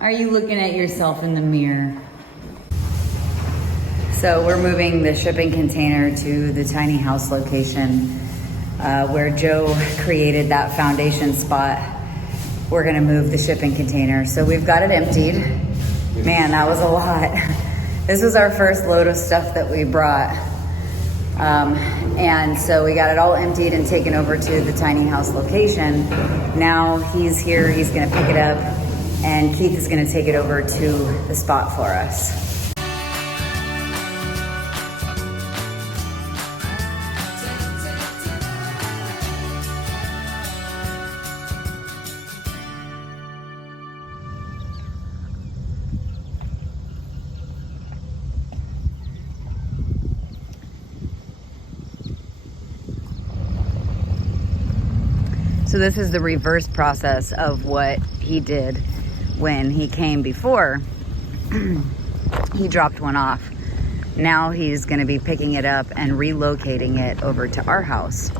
Are you looking at yourself in the mirror? So we're moving the shipping container to the tiny house location where Joe created that foundation spot. We're gonna move the shipping container. So we've got it emptied. Man, that was a lot. This was our first load of stuff that we brought. And so we got it all emptied and taken over to the tiny house location. Now he's here, he's gonna pick it up, and Keith is gonna take it over to the spot for us. So this is the reverse process of what he did when he came before. He dropped one off. Now he's gonna be picking it up and relocating it over to our house.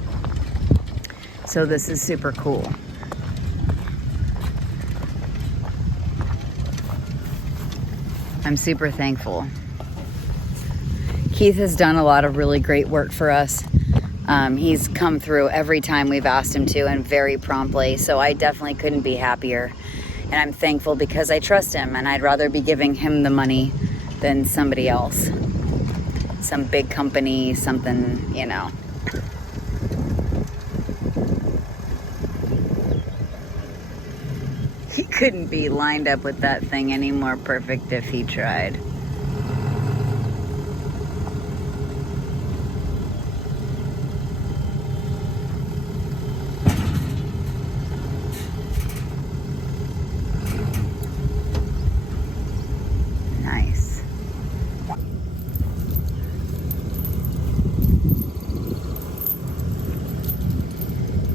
So this is super cool. I'm super thankful. Keith has done a lot of really great work for us. He's come through every time we've asked him to, and very promptly. So I definitely couldn't be happier. And I'm thankful because I trust him, and I'd rather be giving him the money than somebody else. Some big company, something, you know. He couldn't be lined up with that thing any more perfect if he tried. Nice.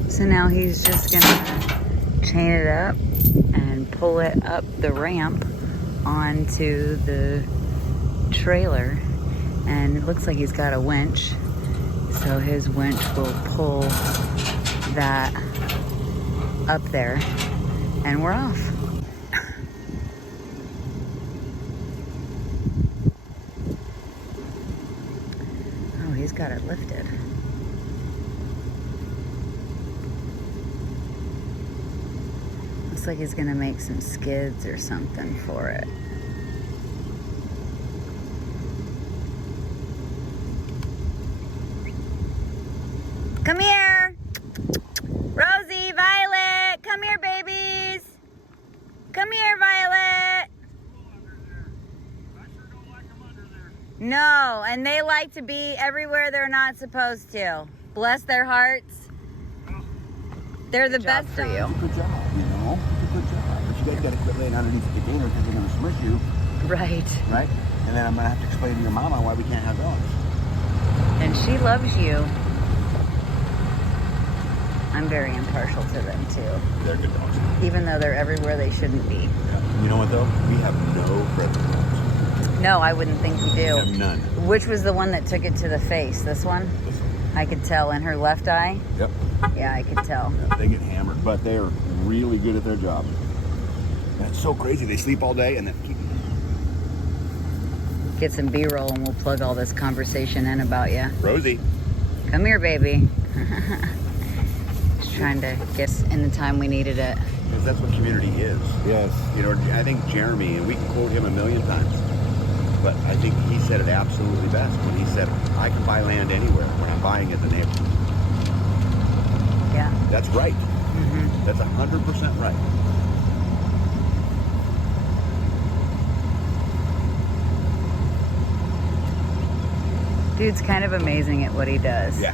So now he's just gonna chain it up and pull it up the ramp onto the trailer. And it looks like he's got a winch. So his winch will pull that up there and we're off. Oh, he's got it lifted. Looks like he's gonna make some skids or something for it. Come here! Rosie, Violet! Come here, babies! Come here, Violet! No, and they like to be everywhere they're not supposed to. Bless their hearts. They're the best for you. Good job, you know? It's a good job. But you guys gotta quit laying underneath the container because they're gonna smush you. Right. Right? And then I'm gonna have to explain to your mama why we can't have dogs. And she loves you. I'm very impartial to them too. They're good dogs. Even though they're everywhere they shouldn't be. Yeah. You know what though? We have no friendly dogs. No, I wouldn't think you We do. have none. Which was the one that took it to the face? This one? This one. I could tell in her left eye. Yep. Yeah, I could tell. Yeah, they get hammered, but they are really good at their job. And it's so crazy. They sleep all day and then keep. Get some B-roll and we'll plug all this conversation in about you. Rosie. Come here, baby. Just trying to get in the time we needed it. Because that's what community is. Yes. You know, I think Jeremy, and we can quote him a million times, but I think he said it absolutely best when he said, I can buy land anywhere when I'm buying it the neighbor. Yeah. That's right. Mm-hmm. That's 100% right. Dude's kind of amazing at what he does. Yeah.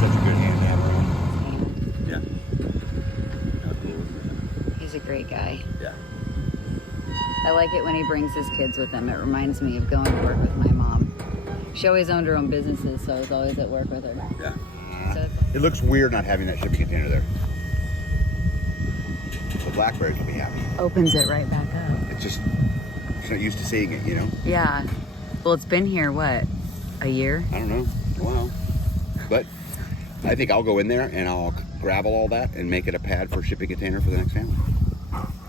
Such a good hand to have around. Yeah. How cool is that? He's a great guy. Yeah. I like it when he brings his kids with him. It reminds me of going to work with my mom. She always owned her own businesses, so I was always at work with her. Yeah. So It looks weird not having that shipping container there. So Blackberry can be happy. opens it right back up. It's just, it's not used to seeing it, you know? Yeah. Well, it's been here, what, a year? I don't know. Wow. But I think I'll go in there and I'll gravel all that and make it a pad for a shipping container for the next family.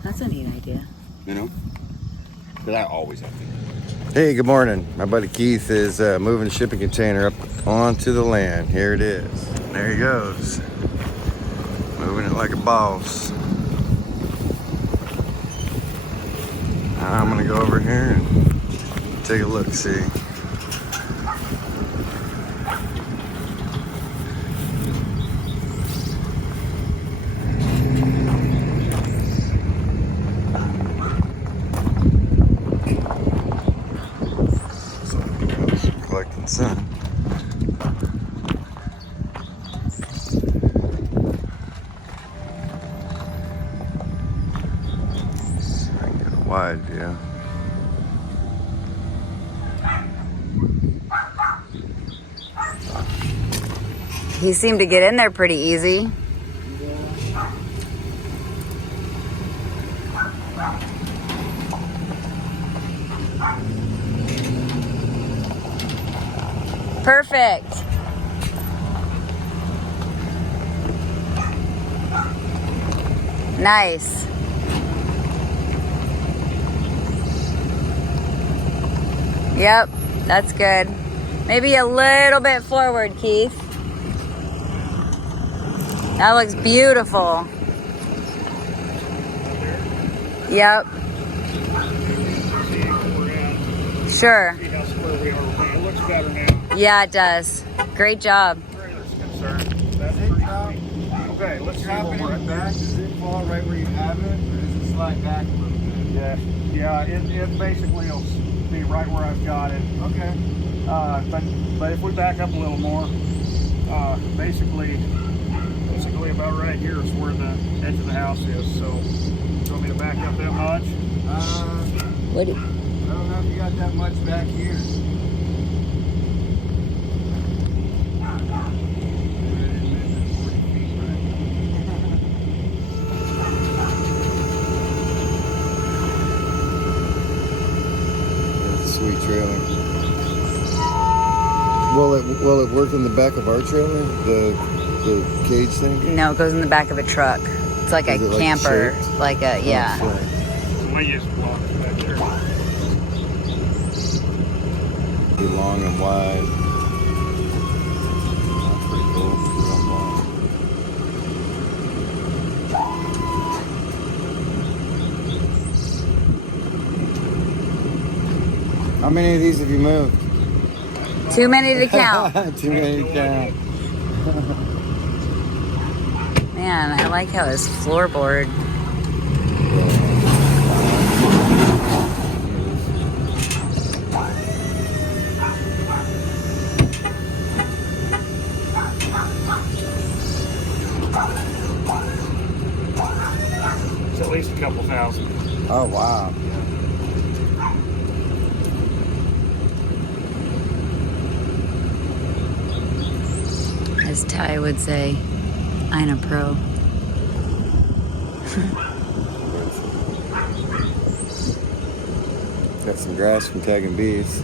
That's a neat idea. You know? But I always have to. Hey, good morning. My buddy Keith is moving the shipping container up onto the land. Here it is. There he goes. Moving it like a boss. Now I'm gonna go over here and take a look, see. Collecting sun. So I can get a wide view. He seemed to get in there pretty easy. Perfect. Nice. Yep, that's good. Maybe a little bit forward, Keith. That looks beautiful. Yep. Sure. See how square we are. It looks better now. Yeah, it does. Great job. Trailer's concerned. That's pretty sweet. Okay, let's see what we're at. Back, does it fall right where you have it, or does it slide back a little bit? Yeah, it basically will be right where I've got it. Okay. But if we back up a little more, basically about right here is where the edge of the house is. So, do you want me to back up that much? What? I don't know if you got that much back here. That's a sweet trailer. Will it work in the back of our trailer? The cage thing? No, it goes in the back of a truck. It's like a Is it like camper. shaped? Like a, yeah. Oh, sure. We just block it back there. Be long and wide. That's pretty cool. Real long. How many of these have you moved? Too many to count. Too many to count. Man, I like how his floorboard. It's at least a couple thousand. Oh, wow. As Ty would say, I'm a pro. Got some grass from tagging bees.